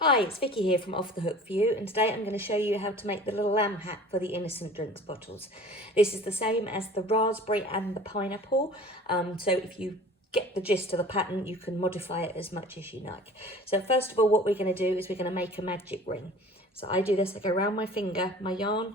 Hi, it's Vicky here from Off the Hook for You, and today I'm going to show you how to make the little lamb hat for the innocent drinks bottles. This is the same as the raspberry and the pineapple, so if you get the gist of the pattern you can modify it as much as you like. So first of all, what we're going to do is we're going to make a magic ring. So I do this, I go around my finger, my yarn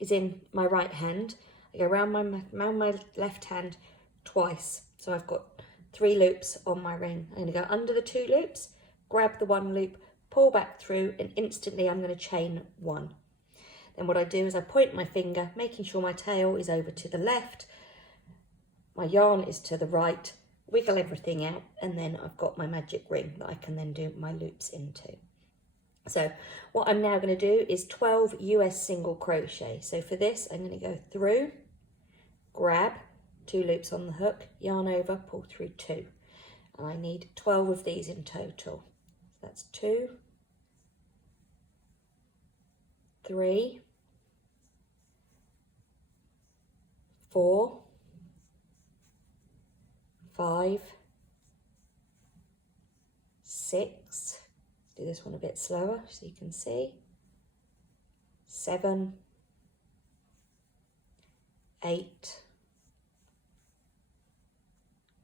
is in my right hand, I go around my left hand twice, so I've got 3 loops on my ring. I'm going to go under the 2 loops, grab the 1 loop, pull back through, and instantly I'm going to chain 1. Then what I do is I point my finger, making sure my tail is over to the left, my yarn is to the right, wiggle everything out, and then I've got my magic ring that I can then do my loops into. So what I'm now going to do is 12 US single crochet. So for this I'm going to go through, grab, 2 loops on the hook, yarn over, pull through 2. And I need 12 of these in total. That's 2, 3, 4, 5, 6, do this one a bit slower so you can see, 7, 8,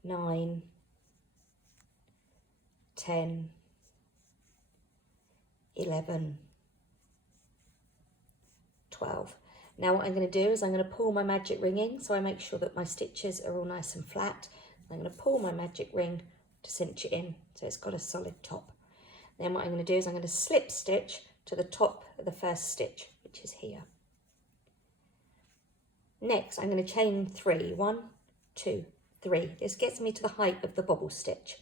9, 10, 11, 12. Now what I'm going to do is I'm going to pull my magic ring in, so I make sure that my stitches are all nice and flat. I'm going to pull my magic ring to cinch it in so it's got a solid top. Then what I'm going to do is I'm going to slip stitch to the top of the first stitch, which is here. Next I'm going to chain 3, 1, 2, 3. This gets me to the height of the bobble stitch.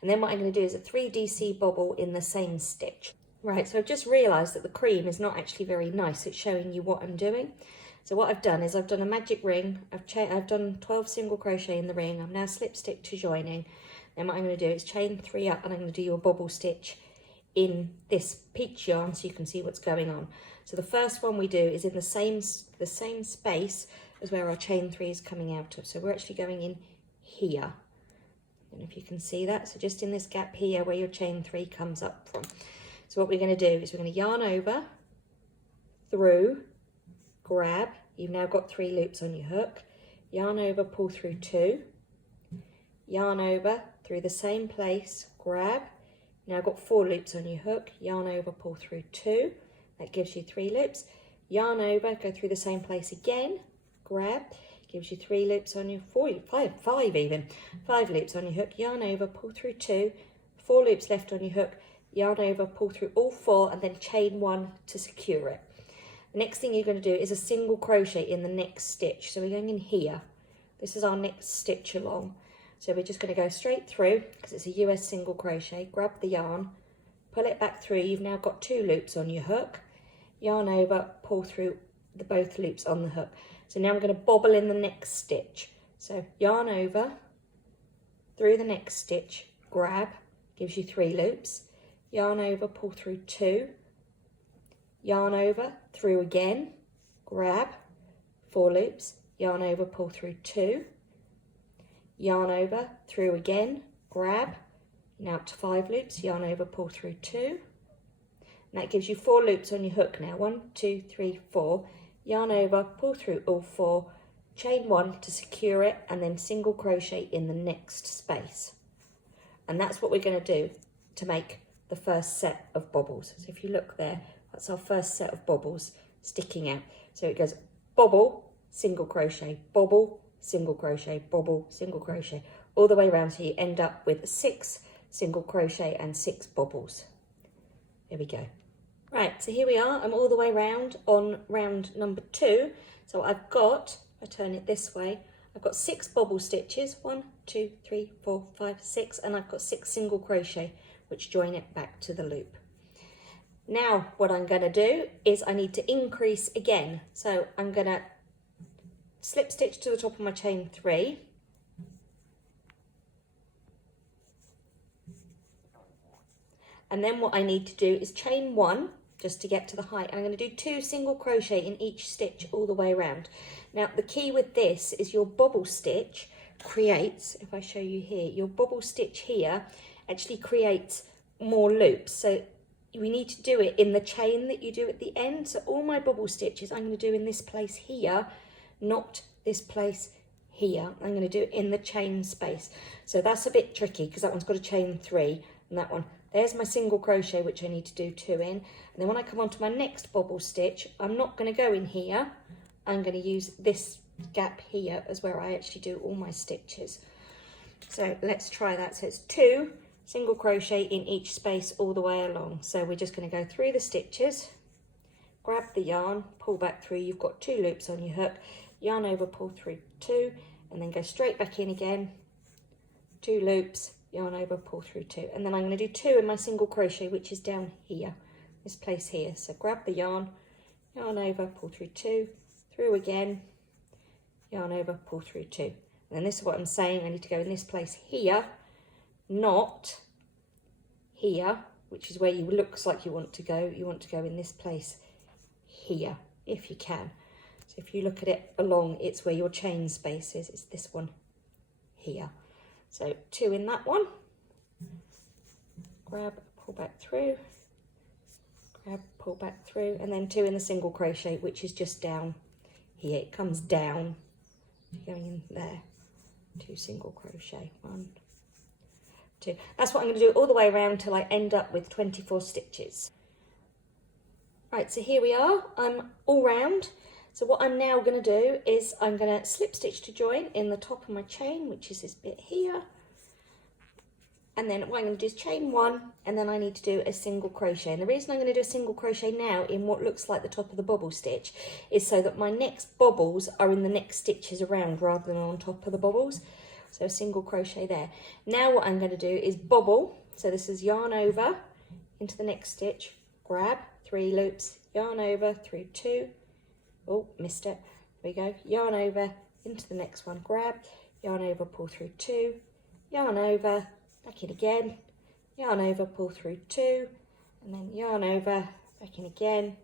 And then what I'm going to do is a 3DC bobble in the same stitch. Right, so I've just realised that the cream is not actually very nice. It's showing you what I'm doing. So what I've done is I've done a magic ring. I've done 12 single crochet in the ring. I'm now slip stitch to joining. Then what I'm going to do is chain 3 up, and I'm going to do your bobble stitch in this peach yarn so you can see what's going on. So the first one we do is in the same space as where our chain 3 is coming out of. So we're actually going in here. I don't know if you can see that. So just in this gap here where your chain 3 comes up from. So what we're going to do is we're going to yarn over, through, grab. You've now got 3 loops on your hook. Yarn over, pull through 2. Yarn over, through the same place, grab. Now got 4 loops on your hook. Yarn over, pull through 2. That gives you 3 loops. Yarn over, go through the same place again, grab. Gives you 3 loops on your 5 even. 5 loops on your hook. Yarn over, pull through 2. 4 loops left on your hook. Yarn over, pull through all 4, and then chain 1 to secure it. The next thing you're going to do is a single crochet in the next stitch. So we're going in here. This is our next stitch along. So we're just going to go straight through because it's a US single crochet. Grab the yarn, pull it back through. You've now got 2 loops on your hook. Yarn over, pull through both loops on the hook. So now I'm going to bobble in the next stitch. So yarn over, through the next stitch, grab, gives you 3 loops. Yarn over, pull through 2, yarn over, through again, grab, 4 loops, yarn over, pull through 2, yarn over, through again, grab, now up to 5 loops, yarn over, pull through 2, and that gives you 4 loops on your hook now, 1, 2, 3, 4, yarn over, pull through all 4, chain 1 to secure it, and then single crochet in the next space. And that's what we're going to do to make the first set of bobbles. So if you look there, that's our first set of bobbles sticking out. So it goes bobble, single crochet, bobble, single crochet, bobble, single crochet, all the way around, so you end up with 6 single crochet and 6 bobbles. There we go. Right, so here we are. I'm all the way round on round number 2. So I've got, if I turn it this way, I've got 6 bobble stitches, 1, 2, 3, 4, 5, 6, and I've got 6 single crochet, which join it back to the loop. Now what I'm going to do is I need to increase again. So I'm going to slip stitch to the top of my chain 3. And then what I need to do is chain 1 just to get to the height. And I'm going to do 2 single crochet in each stitch all the way around. Now the key with this is your bobble stitch creates, if I show you here, your bobble stitch here actually creates more loops. So we need to do it in the chain that you do at the end. So all my bobble stitches I'm going to do in this place here, not this place here. I'm going to do it in the chain space. So that's a bit tricky because that one's got a chain 3 and that one. There's my single crochet, which I need to do 2 in. And then when I come on to my next bobble stitch, I'm not going to go in here. I'm going to use this gap here as where I actually do all my stitches. So let's try that. So it's 2 single crochet in each space all the way along. So we're just going to go through the stitches, grab the yarn, pull back through. You've got 2 loops on your hook, yarn over, pull through 2, and then go straight back in again, 2 loops, yarn over, pull through 2, and then I'm going to do 2 in my single crochet, which is down here, this place here. So grab the yarn over, pull through 2, through again, yarn over, pull through 2. And then this is what I'm saying, I need to go in this place here, not here, which is where you looks like you want to go. You want to go in this place here, if you can. So if you look at it along, it's where your chain space is. It's this one here. So 2 in that one. Grab, pull back through. Grab, pull back through. And then 2 in the single crochet, which is just down here. It comes down, going in there. 2 single crochet, 1, 2. That's what I'm going to do all the way around till I end up with 24 stitches. Right, so here we are. I'm all round. So what I'm now going to do is I'm going to slip stitch to join in the top of my chain, which is this bit here. And then what I'm going to do is chain 1, and then I need to do a single crochet. And the reason I'm going to do a single crochet now in what looks like the top of the bobble stitch is so that my next bobbles are in the next stitches around rather than on top of the bobbles. So a single crochet there. Now what I'm going to do is bobble. So this is yarn over into the next stitch, grab 3 loops, yarn over through 2. Oh, missed it. There we go. Yarn over into the next one, grab, yarn over, pull through 2, yarn over, back in again, yarn over, pull through 2, and then yarn over, back in again,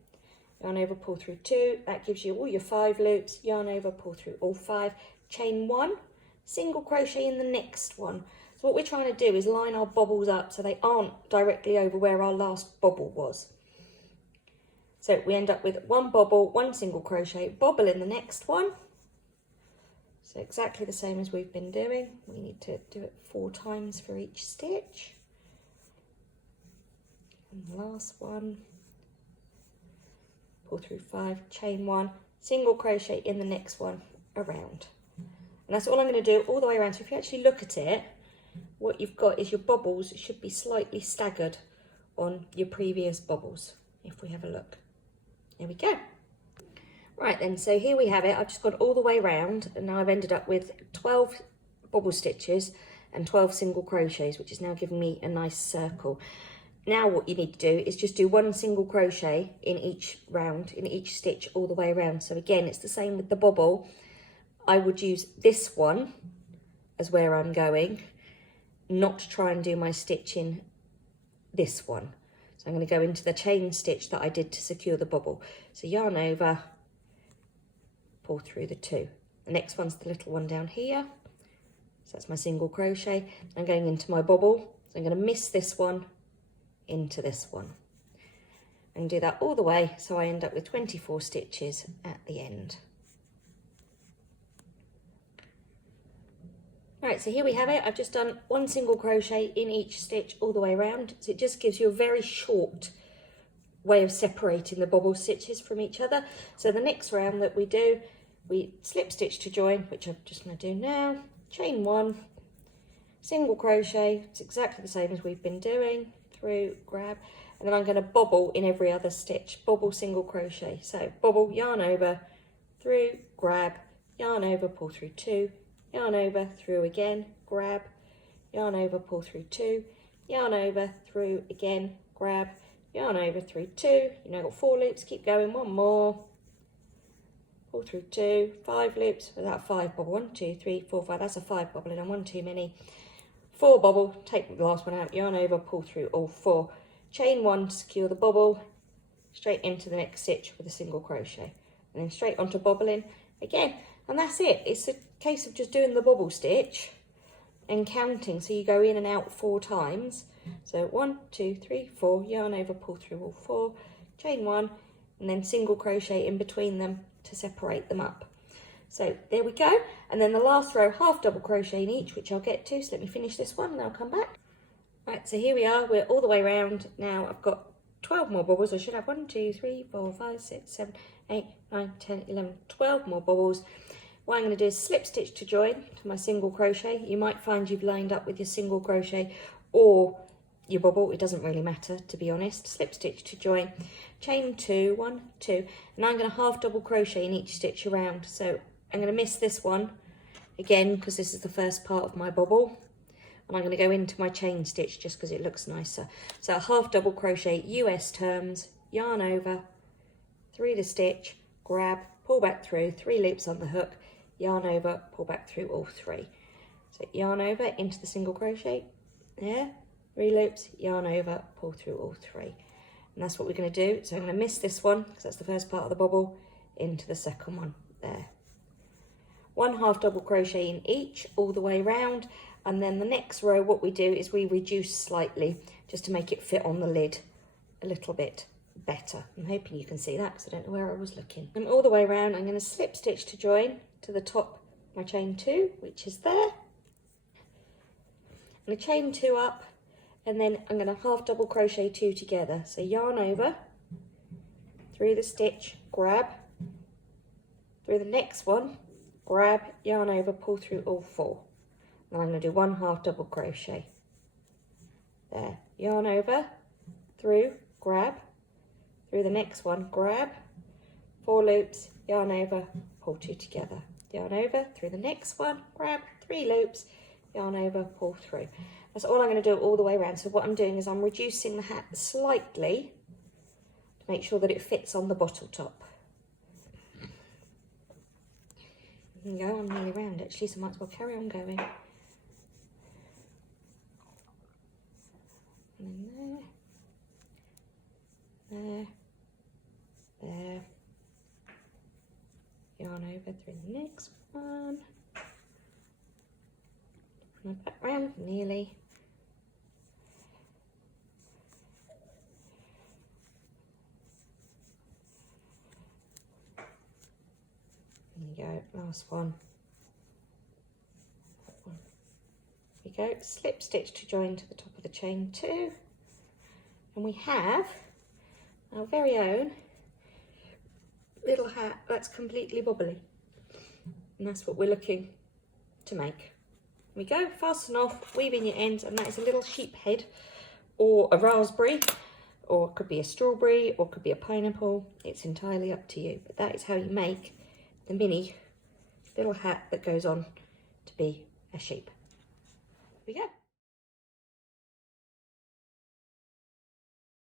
yarn over, pull through 2. That gives you all your 5 loops, yarn over, pull through all 5, chain 1, single crochet in the next one. So what we're trying to do is line our bobbles up so they aren't directly over where our last bobble was. So we end up with 1 bobble, 1 single crochet, bobble in the next one. So exactly the same as we've been doing. We need to do it 4 times for each stitch. And the last one, pull through 5, chain 1, single crochet in the next one around. And that's all I'm going to do all the way around. So if you actually look at it, what you've got is your bobbles should be slightly staggered on your previous bobbles, if we have a look. There we go. Right then, so here we have it. I've just gone all the way around and now I've ended up with 12 bobble stitches and 12 single crochets, which is now giving me a nice circle. Now what you need to do is just do 1 single crochet in each round, in each stitch all the way around. So again, it's the same with the bobble. I would use this one as where I'm going, not try and do my stitch in this one. So I'm going to go into the chain stitch that I did to secure the bobble. So yarn over, pull through the 2. The next one's the little one down here. So that's my single crochet. I'm going into my bobble. So I'm going to miss this one into this one. And do that all the way so I end up with 24 stitches at the end. Right, so here we have it. I've just done 1 single crochet in each stitch all the way around. So it just gives you a very short way of separating the bobble stitches from each other. So the next round that we do, we slip stitch to join, which I'm just going to do now. Chain 1, single crochet. It's exactly the same as we've been doing. Through, grab, and then I'm going to bobble in every other stitch. Bobble, single crochet. So bobble, yarn over, through, grab, yarn over, pull through 2, yarn over, through again, grab, yarn over, pull through 2, yarn over, through again, grab, yarn over, through 2. You've now got 4 loops, keep going, 1 more, pull through 2, 5 loops, without 5 bobble, 1, 2, 3, 4, 5, that's a 5 bobble and 1 too many, 4 bobble, take the last one out, yarn over, pull through all 4, chain 1 to secure the bobble, straight into the next stitch with a single crochet, and then straight onto bobbling again. And that's it. It's a case of just doing the bobble stitch and counting. So you go in and out 4 times So 1, 2, 3, 4, yarn over, pull through all 4, chain 1, and then single crochet in between them to separate them up. So there we go. And then the last row, half double crochet in each, which I'll get to. So let me finish this one and I'll come back. Right, so here we are, we're all the way around. Now I've got 12 more bobbles. I should have 1, 2, 3, 4, 5, 6, 7, 8, 9, 10, 11, 12 more bobbles. What I'm going to do is slip stitch to join to my single crochet. You might find you've lined up with your single crochet or your bobble. It doesn't really matter, to be honest. Slip stitch to join, chain 2, 1, 2, and I'm going to half double crochet in each stitch around. So I'm going to miss this one again because this is the first part of my bobble. And I'm going to go into my chain stitch just because it looks nicer. So half double crochet US terms, yarn over, through the stitch, grab, pull back through, 3 loops on the hook, yarn over, pull back through all 3. So yarn over into the single crochet, there, 3 loops, yarn over, pull through all 3. And that's what we're going to do. So I'm going to miss this one because that's the first part of the bobble, into the second one, there. 1 half double crochet in each all the way round, and then the next row what we do is we reduce slightly just to make it fit on the lid a little bit better. I'm hoping you can see that because I don't know where I was looking. And all the way around I'm going to slip stitch to join to the top of my chain 2, which is there. I'm going to chain 2 up, and then I'm going to half double crochet 2 together. So yarn over, through the stitch, grab, through the next one, grab, yarn over, pull through all 4. And I'm going to do 1 half double crochet. There, yarn over, through, grab, through the next one, grab, 4 loops, yarn over, pull 2 together. Yarn over, through the next one, grab, 3 loops, yarn over, pull through. That's all I'm going to do all the way around. So what I'm doing is I'm reducing the hat slightly to make sure that it fits on the bottle top. There you go, I'm nearly round actually, so I might as well carry on going. And then there, there, yarn over through the next one, and back round nearly. There you go, last one. There we go, slip stitch to join to the top of the chain 2, and we have our very own little hat that's completely bobbly, and that's what we're looking to make. There we go, fasten off, weave in your ends, and that is a little sheep head or a raspberry, or it could be a strawberry, or it could be a pineapple. It's entirely up to you, but that is how you make the mini little hat that goes on to be a sheep. There we go.